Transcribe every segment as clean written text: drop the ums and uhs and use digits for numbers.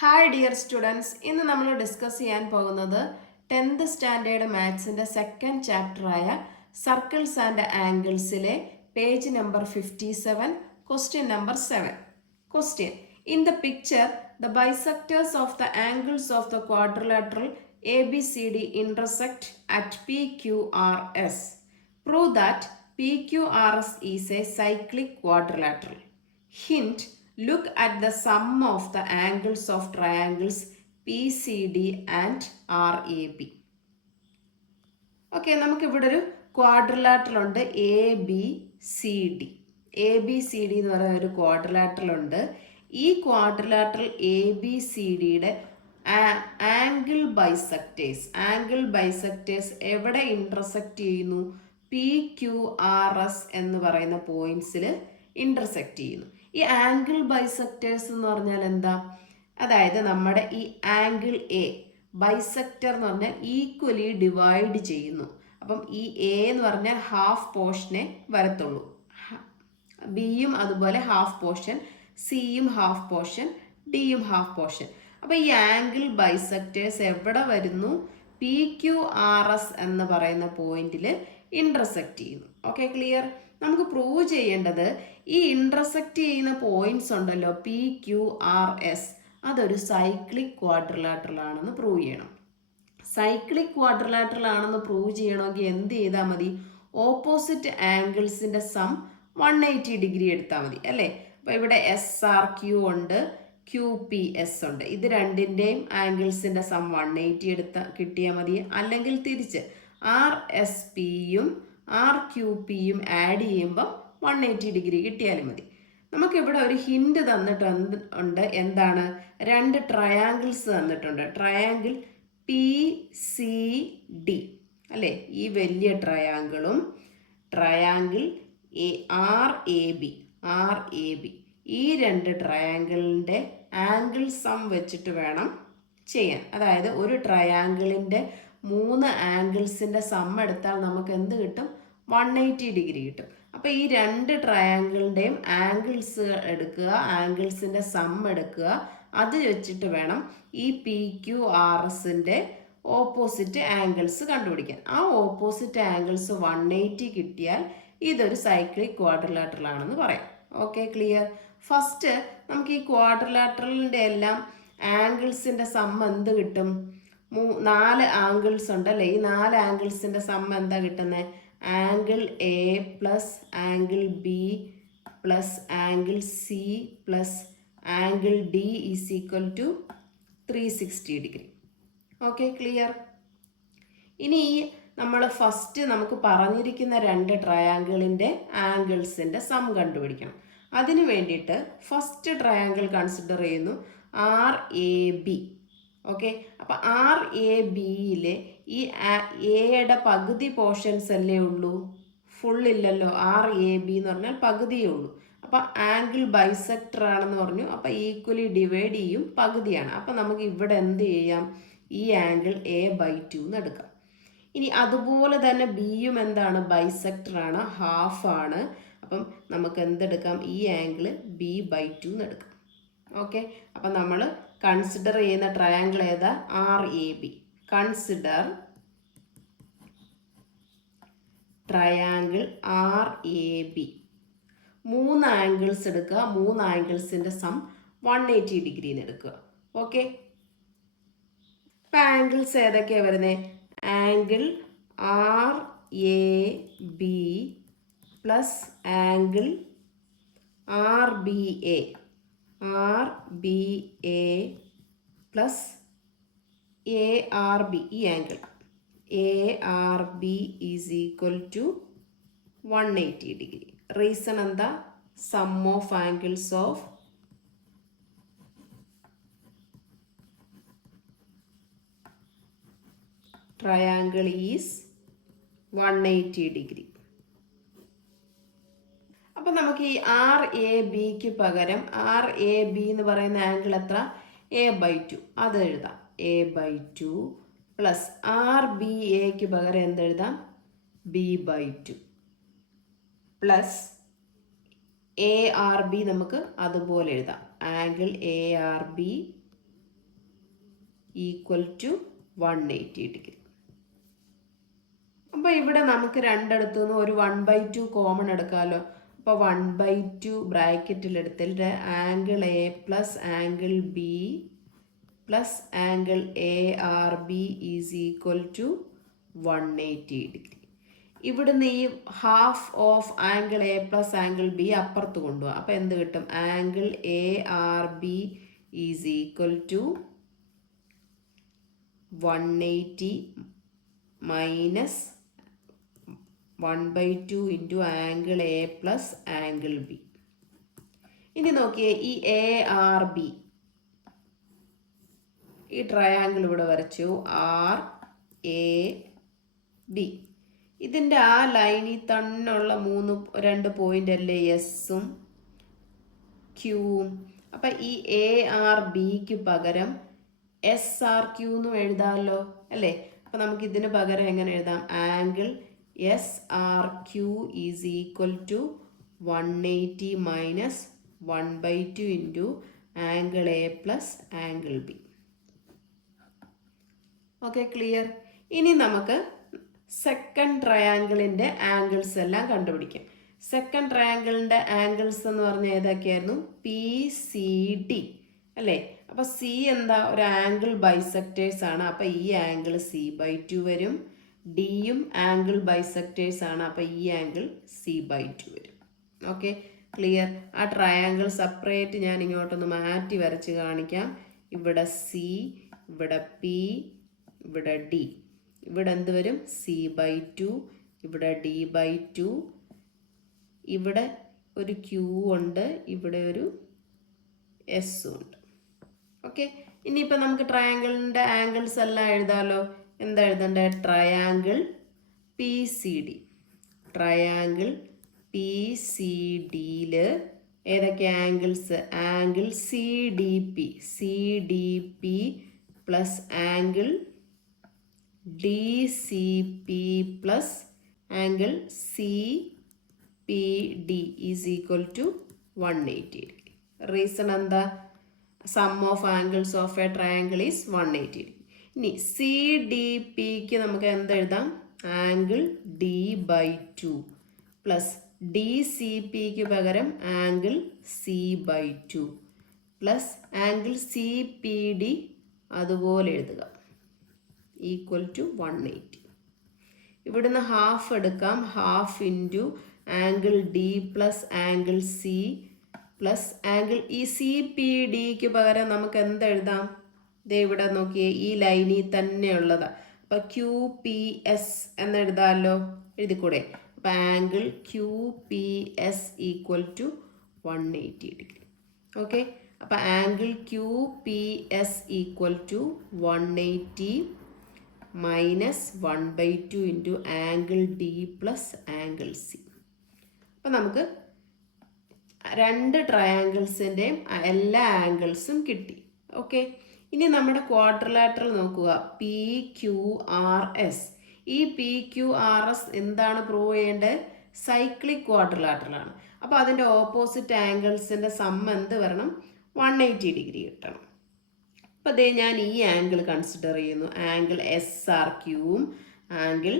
Hi dear students, ഇന്ന് നമ്മൾ discuss ചെയ്യാൻ പോകുന്നത് 10th സ്റ്റാൻഡേർഡ് മാത്സിൻ്റെ സെക്കൻഡ് ചാപ്റ്ററായ സർക്കിൾസ് ആൻഡ് ആംഗിൾസിലെ page number 57, question number 7. Question: in the picture the bisectors of the angles of the quadrilateral ABCD intersect at PQRS. Prove that PQRS is a cyclic quadrilateral. Hint: look at the sum of the angles of triangles PCD and RAB. Okay, നമുക്കിവിടെ ഒരു quadrilateral ഉണ്ട് ABCD. ABCD എന്ന് പറയുന്ന ഒരു quadrilateral ഉണ്ട്. ഈ quadrilateral ABCDയുടെ angle bisectors എവിടെ intersect ചെയ്യുന്നു? PQRS എന്ന് പറയുന്ന പോയിന്റ്സിൽ ഇന്റർസെക്റ്റ് ചെയ്യുന്നു. ഈ ആംഗിൾ ബൈസെക്ടേഴ്സ് എന്ന് പറഞ്ഞാൽ എന്താ? അതായത് നമ്മുടെ ഈ ആംഗിൾ എ ബൈസെക്ടർ എന്ന് പറഞ്ഞാൽ ഈക്വലി ഡിവൈഡ് ചെയ്യുന്നു. അപ്പം ഈ എ എന്ന് പറഞ്ഞാൽ ഹാഫ് പോർഷനെ വരത്തുള്ളൂ, ബിയും അതുപോലെ ഹാഫ് പോർഷൻ, സിയും ഹാഫ് പോർഷൻ, ഡിയും ഹാഫ് പോർഷൻ. അപ്പോൾ ഈ ആംഗിൾ ബൈസെക്ടേഴ്സ് എവിടെ വരുന്നു? PQRS എന്ന് പറയുന്ന പോയിന്റിൽ ഇന്റർസെക്റ്റ് ചെയ്യുന്നു. Okay, clear? നമുക്ക് പ്രൂവ് ചെയ്യേണ്ടത് ഈ ഇന്റർസെക്റ്റ് ചെയ്യുന്ന പോയിന്റ്സ് ഉണ്ടല്ലോ PQRS, അതൊരു സൈക്ലിക് ക്വാഡ്രിലാറ്ററൽ ആണെന്ന് പ്രൂവ് ചെയ്യണം. സൈക്ലിക് ക്വാഡ്രിലാറ്ററൽ ആണെന്ന് പ്രൂവ് ചെയ്യണമെങ്കിൽ എന്ത് ചെയ്താൽ മതി? ഓപ്പോസിറ്റ് ആംഗിൾസിന്റെ സം 180 ഡിഗ്രി എടുത്താൽ മതി, അല്ലേ? അപ്പോൾ ഇവിടെ SRQ ഉണ്ട്, QPS ഉണ്ട്. ഇത് രണ്ടിൻ്റെയും ആംഗിൾസിന്റെ സം 180 കിട്ടിയാൽ മതി. അല്ലെങ്കിൽ തിരിച്ച് RSPയും RQPയും ആഡ് ചെയ്യുമ്പോൾ 180 ഡിഗ്രി കിട്ടിയാലും മതി. നമുക്കിവിടെ ഒരു ഹിന്റ് തന്നിട്ടുണ്ട്. എന്താണ്? രണ്ട് ട്രയാങ്കിൾസ് തന്നിട്ടുണ്ട്. ട്രയാങ്കിൾ PCD, അല്ലേ? ഈ വലിയ ട്രയാങ്കിളും ട്രയാങ്കിൾ RAB. ഈ രണ്ട് ട്രയാങ്കിളിൻ്റെ ആംഗിൾ സം വെച്ചിട്ട് വേണം ചെയ്യാൻ. അതായത് ഒരു ട്രയാങ്കിളിൻ്റെ 3 ആംഗിൾസിൻ്റെ സം എടുത്താൽ നമുക്ക് എന്ത് കിട്ടും? 180 ഡിഗ്രി കിട്ടും. അപ്പോൾ ഈ രണ്ട് ട്രയാങ്കിളിൻ്റെയും ആംഗിൾസ് എടുക്കുക, ആംഗിൾസിൻ്റെ സം എടുക്കുക, അത് വെച്ചിട്ട് വേണം ഈ PQRSൻ്റെ ഓപ്പോസിറ്റ് ആംഗിൾസ് കണ്ടുപിടിക്കാൻ. ആ ഓപ്പോസിറ്റ് ആംഗിൾസ് 180 കിട്ടിയാൽ ഇതൊരു സൈക്ലിക് ക്വാഡ്രിലാറ്ററൽ ആണെന്ന് പറയാം. Okay, clear? ഫസ്റ്റ് നമുക്ക് ഈ ക്വാഡ്രിലാറ്ററലിൻ്റെ എല്ലാം ആംഗിൾസിൻ്റെ സം എന്ത് കിട്ടും? 4 ആംഗിൾസ് ഉണ്ടല്ലേ? ഈ 4 ആംഗിൾസിൻ്റെ സം എന്താ കിട്ടുന്നത്? Angle A plus angle B plus angle C plus angle D is equal to 360 degree. Okay, clear? ഇനി നമ്മൾ ഫസ്റ്റ് നമുക്ക് പറഞ്ഞിരിക്കുന്ന രണ്ട് ട്രയാങ്കിളിൻ്റെ ആംഗിൾസിൻ്റെ സം കണ്ടുപിടിക്കണം. അതിനു വേണ്ടിയിട്ട് ഫസ്റ്റ് ട്രയാങ്കിൾ കൺസിഡർ ചെയ്യുന്നു, RAB. ഓക്കെ, അപ്പം RABയിലെ ഈ എയുടെ പകുതി പോർഷൻസ് അല്ലേ ഉള്ളൂ, ഫുൾ ഇല്ലല്ലോ. RAB എന്ന് പറഞ്ഞാൽ പകുതിയേ ഉള്ളൂ. അപ്പം ആംഗിൾ ബൈസെക്ടർ ആണെന്ന് പറഞ്ഞു. അപ്പം ഈക്വലി ഡിവൈഡ് ചെയ്യും, പകുതിയാണ്. അപ്പം നമുക്ക് ഇവിടെ എന്ത് ചെയ്യാം? ഈ ആംഗിൾ A/2 എന്ന് എടുക്കാം. ഇനി അതുപോലെ തന്നെ ബിയും എന്താണ്? ബൈസെക്ടർ ആണ്, ഹാഫ് ആണ്. അപ്പം നമുക്ക് എന്തെടുക്കാം? ഈ ആംഗിൾ B/2 എന്ന് എടുക്കാം. ഓക്കെ, അപ്പം നമ്മൾ കൺസിഡർ ചെയ്യുന്ന ട്രയാങ്കിൾ ഏതാ? RAB. Consider triangle RAB. 3 angles എടുക്കുക, 3 ആംഗിൾസിൻ്റെ സം 180 ഡിഗ്രിന്ന് എടുക്കുക. ഓക്കെ, ഇപ്പം ആംഗിൾസ് ഏതൊക്കെയാണ് വരുന്നത്? Angle RAB plus angle RBA plus ARB. ഈ angle ARB is equal to 180 degree. Reason എന്താ? Sum of angles of triangle is 180 degree. അപ്പം നമുക്ക് ഈ RABക്ക് പകരം RAB എന്ന് പറയുന്ന ആംഗിൾ എത്ര? A/2. അത് എഴുതാം, A/2 പ്ലസ് RBAക്ക് പകരം എന്തെഴുതാം? B/2 പ്ലസ് ARB നമുക്ക് അതുപോലെ എഴുതാം. Angle ARB equal to 180 degree. അപ്പോൾ ഇവിടെ നമുക്ക് രണ്ടിടത്തു നിന്ന് ഒരു 1/2 കോമൺ എടുക്കാമല്ലോ. അപ്പോൾ 1/2 ബ്രാക്കറ്റിൽ എടുത്തിട്ട് angle A plus angle B plus angle A R B is equal to 180 degree. ഇവിടുന്ന് ഈ half of angle A plus angle B അപ്പുറത്ത് കൊണ്ടുപോകാം. അപ്പോൾ എന്ത് കിട്ടും? Angle A R B is equal to 180 minus 1/2 into angle A plus angle B. ഇനി നോക്കിയേ, ഈ എ ആർ ബി ഈ ട്രയാങ്കിൾ ഇവിടെ വരച്ചു, ആർ എ ബി. ഇതിൻ്റെ ആ ലൈനിൽ തന്നെയുള്ള 2 പോയിൻ്റ് അല്ലേ എസും ക്യൂവും. അപ്പം ഈ എ ആർ ബിക്ക് പകരം എസ് ആർ ക്യൂ എന്നും എഴുതാമല്ലോ അല്ലേ. അപ്പം നമുക്ക് ഇതിന് പകരം എങ്ങനെ എഴുതാം? Angle S R Q is equal to 180 minus 1/2 into angle A plus angle B. Okay, clear. ഇനി നമുക്ക് സെക്കൻഡ് ട്രയാങ്കിളിൻ്റെ ആംഗിൾസ് എല്ലാം കണ്ടുപിടിക്കാം. സെക്കൻഡ് ട്രയാങ്കിളിൻ്റെ ആംഗിൾസ് എന്ന് പറഞ്ഞാൽ ഏതൊക്കെയായിരുന്നു? പി സി ഡി അല്ലേ. അപ്പോൾ സി എന്താ? ഒരു ആംഗിൾ ബൈസെക്ടേഴ്സ് ആണ്. അപ്പോൾ ഈ ആംഗിൾ C/2 വരും. ഡിയും ആംഗിൾ ബൈസെക്ടേഴ്സ് ആണ്. അപ്പോൾ ഈ ആംഗിൾ C/2 വരും. Okay, clear. ആ ട്രയാങ്കിൾ സെപ്പറേറ്റ് ഞാൻ ഇങ്ങോട്ടൊന്ന് മാറ്റി വരച്ച് കാണിക്കാം. ഇവിടെ സി, ഇവിടെ പി, ഇവിടെ ഡി. ഇവിടെ എന്ത് വരും? C/2, ഇവിടെ D/2, ഇവിടെ ഒരു ക്യൂ ഉണ്ട്, ഇവിടെ ഒരു എസ് ഉണ്ട്. ഓക്കെ, ഇനിയിപ്പോൾ നമുക്ക് ട്രയാങ്കിളിൻ്റെ ആംഗിൾസ് എല്ലാം എഴുതാമല്ലോ. എന്താ എഴുതണ്ടേ? Triangle P C D. Triangle P C ഡിയിൽ ഏതൊക്കെ angles? Angle CDP plus angle DCP plus angle CPD is equal to 180 degree. Reason എന്താ? Sum of angles of a triangle is 180 degree. ഇനി CDPക്ക് നമുക്ക് എന്തെഴുതാം? ആംഗിൾ D/2 പ്ലസ് DCPക്ക് പകരം angle C/2 plus angle CPD അതുപോലെ എഴുതുക, equal to 180. ഇവിടുന്ന് half എടുക്കാം. Half into angle D plus angle C plus angle ഈ CPDക്ക് പകരം നമുക്ക് എന്തെഴുതാം? ദേ ഇവിടെ നോക്കിയേ, ഈ ലൈനിൽ തന്നെയുള്ളതാണ്. അപ്പോൾ QPS എന്നെഴുതാമല്ലോ. എഴുതിക്കൂടെ? അപ്പോൾ ആംഗിൾ QPS ഈക്വൽ ടു 180 ഡിഗ്രി. ഓക്കെ, അപ്പോൾ angle QPS equal to 180 minus 1/2 into angle D plus angle C. അപ്പം നമുക്ക് രണ്ട് ട്രയാങ്കിൾസിൻ്റെയും എല്ലാ ആംഗിൾസും കിട്ടി. ഓക്കെ, ഇനി നമ്മുടെ ക്വാഡ്രിലാറ്ററൽ നോക്കുക, PQRS. ഈ PQRS എന്താണ് പ്രൂവ് ചെയ്യേണ്ടത്? സൈക്ലിക് ക്വാഡ്രിലാറ്ററലാണ്. അപ്പോൾ അതിൻ്റെ ഓപ്പോസിറ്റ് ആംഗിൾസിൻ്റെ സം എന്ത് വരണം? 180 ഡിഗ്രി കിട്ടണം. അപ്പോൾ അതേ ഞാൻ ഈ ആംഗിൾ കൺസിഡർ ചെയ്യുന്നു, ആംഗിൾ SRQവും ആംഗിൾ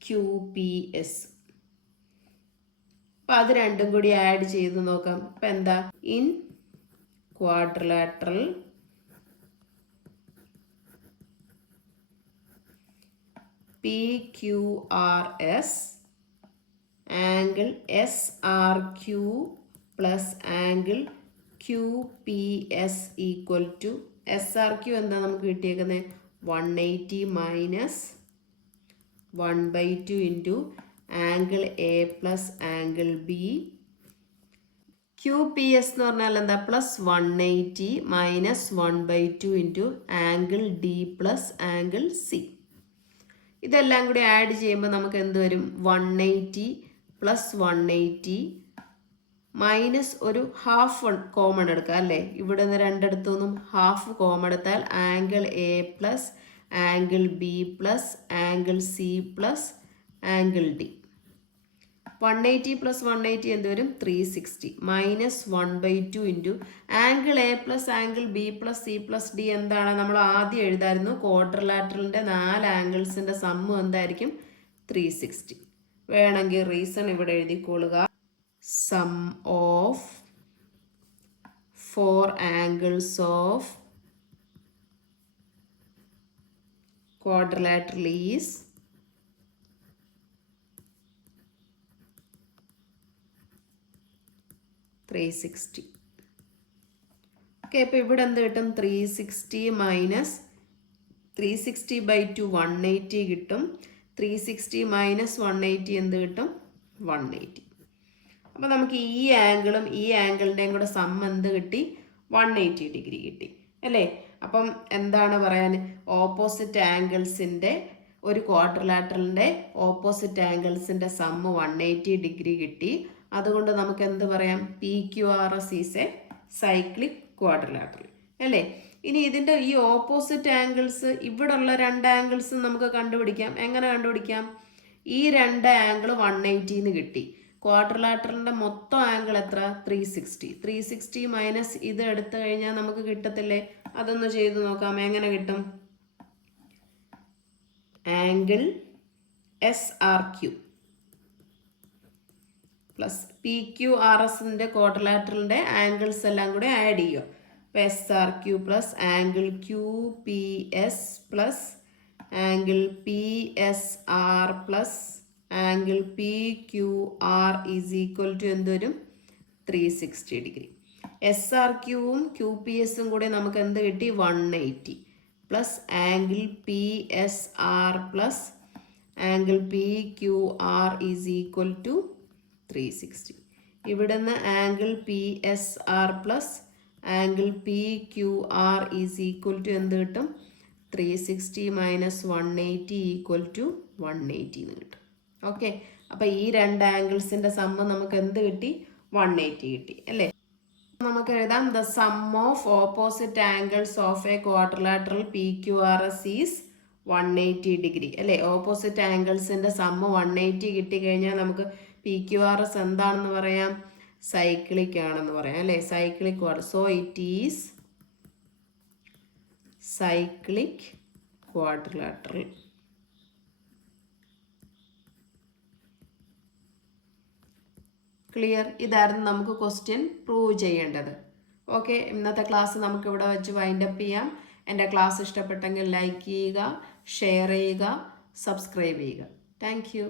QPS. അപ്പോൾ അത് രണ്ടും കൂടി ആഡ് ചെയ്ത് നോക്കാം. അപ്പം എന്താ? In quadrilateral PQRS angle SRQ plus angle QPS equal to SRQ എന്താ നമുക്ക് കിട്ടിയേക്കുന്നത്? 180 minus 1/2 into angle A plus angle B. QPS എന്ന് പറഞ്ഞാൽ എന്താ? Plus 180 minus 1/2 into angle D plus angle C. ഇതെല്ലാം കൂടി ആഡ് ചെയ്യുമ്പോൾ നമുക്ക് എന്ത് വരും? 180 പ്ലസ് 180 മൈനസ് ഒരു ഹാഫ് കോമൺ എടുക്കുക അല്ലേ. ഇവിടെ നിന്ന് രണ്ടിടത്തു നിന്നും ഹാഫ് കോമൺ എടുത്താൽ angle A plus angle B plus angle C plus angle D. 180 plus 180 എന്ത് വരും? 360 minus 1/2 into angle A plus angle B plus C plus D എന്താണ്? നമ്മൾ ആദ്യം എഴുതായിരുന്നു ക്വാഡ്രിലാറ്ററലിൻ്റെ 4 ആംഗിൾസിൻ്റെ സമ്മ് എന്തായിരിക്കും? 360. വേണമെങ്കിൽ റീസൺ ഇവിടെ എഴുതിക്കൊള്ളുക. Sum of 4 angles of quadrilateral is 360. Okay, അപ്പോൾ ഇവിടെ എന്ത് കിട്ടും? 360 മൈനസ് 360/2 180 കിട്ടും. 360 മൈനസ് 180 എന്ത് കിട്ടും? 180. അപ്പോൾ നമുക്ക് ഈ ആംഗിളും ഈ ആംഗിളിൻ്റെയും കൂടെ സം എന്ത് കിട്ടി? 180 ഡിഗ്രി കിട്ടി അല്ലേ? അപ്പം എന്താണ് പറയാൻ? ഓപ്പോസിറ്റ് ആംഗിൾസിൻ്റെ ഒരു ക്വാഡ്രിലാറ്ററലിൻ്റെ ഓപ്പോസിറ്റ് ആംഗിൾസിൻ്റെ സമ്മ് 180 ഡിഗ്രി കിട്ടി. അതുകൊണ്ട് നമുക്ക് എന്ത് പറയാം? PQRS is A cyclic quadrilateral അല്ലേ? ഇനി ഇതിൻ്റെ ഈ ഓപ്പോസിറ്റ് ആംഗിൾസ്, ഇവിടെ ഉള്ള 2 ആംഗിൾസ് നമുക്ക് കണ്ടുപിടിക്കാം. എങ്ങനെ കണ്ടുപിടിക്കാം? ഈ 2 ആംഗിൾ 180 കിട്ടി. ക്വാഡ്രിലാറ്ററലിൻ്റെ മൊത്തം ആംഗിൾ എത്ര? 360. 360 മൈനസ് ഇത് എടുത്തു കഴിഞ്ഞാൽ നമുക്ക് കിട്ടത്തില്ലേ? അതൊന്ന് ചെയ്ത് നോക്കാം. എങ്ങനെ കിട്ടും? ആംഗിൾ SRQ പ്ലസ് PQRSൻ്റെ ക്വാഡ്രിലാറ്ററലിൻ്റെ ആംഗിൾസ് എല്ലാം കൂടെ ആഡ് ചെയ്യുക. അപ്പോൾ SRQ plus angle QPS plus angle PSR plus angle PQR is equal to എന്ത് വരും? 360 ഡിഗ്രി. SRQവും QPSും കൂടെ നമുക്ക് എന്ത് കിട്ടി? 180 plus angle PSR plus angle PQR is equal to 360. ഇവിടുന്ന് angle PSR plus angle PQR is equal to എന്ത് കിട്ടും? 360 minus 180 equal to 180 എന്ന് കിട്ടും. ഓക്കെ, അപ്പോൾ ഈ 2 ആംഗിൾസിൻ്റെ സമ്മ് നമുക്ക് എന്ത് കിട്ടി? 180 കിട്ടി അല്ലേ? നമുക്ക് എഴുതാം the sum of opposite angles of A quadrilateral PQRS is 180 degree അല്ലേ? ഓപ്പോസിറ്റ് ആംഗിൾസിൻ്റെ സമ്മ് 180 കിട്ടിക്കഴിഞ്ഞാൽ നമുക്ക് PQRS എന്താണെന്ന് പറയാം? സൈക്ലിക് ആണെന്ന് പറയാം അല്ലേ? Cyclic quadrilateral. So it is cyclic quadrilateral. Clear? ഇതായിരുന്നു നമുക്ക് ക്വസ്റ്റ്യൻ പ്രൂവ് ചെയ്യേണ്ടത്. ഓക്കെ, ഇന്നത്തെ ക്ലാസ് നമുക്കിവിടെ വെച്ച് വൈൻഡപ്പ് ചെയ്യാം. എൻ്റെ ക്ലാസ് ഇഷ്ടപ്പെട്ടെങ്കിൽ ലൈക്ക് ചെയ്യുക, ഷെയർ ചെയ്യുക, സബ്സ്ക്രൈബ് ചെയ്യുക. Thank you.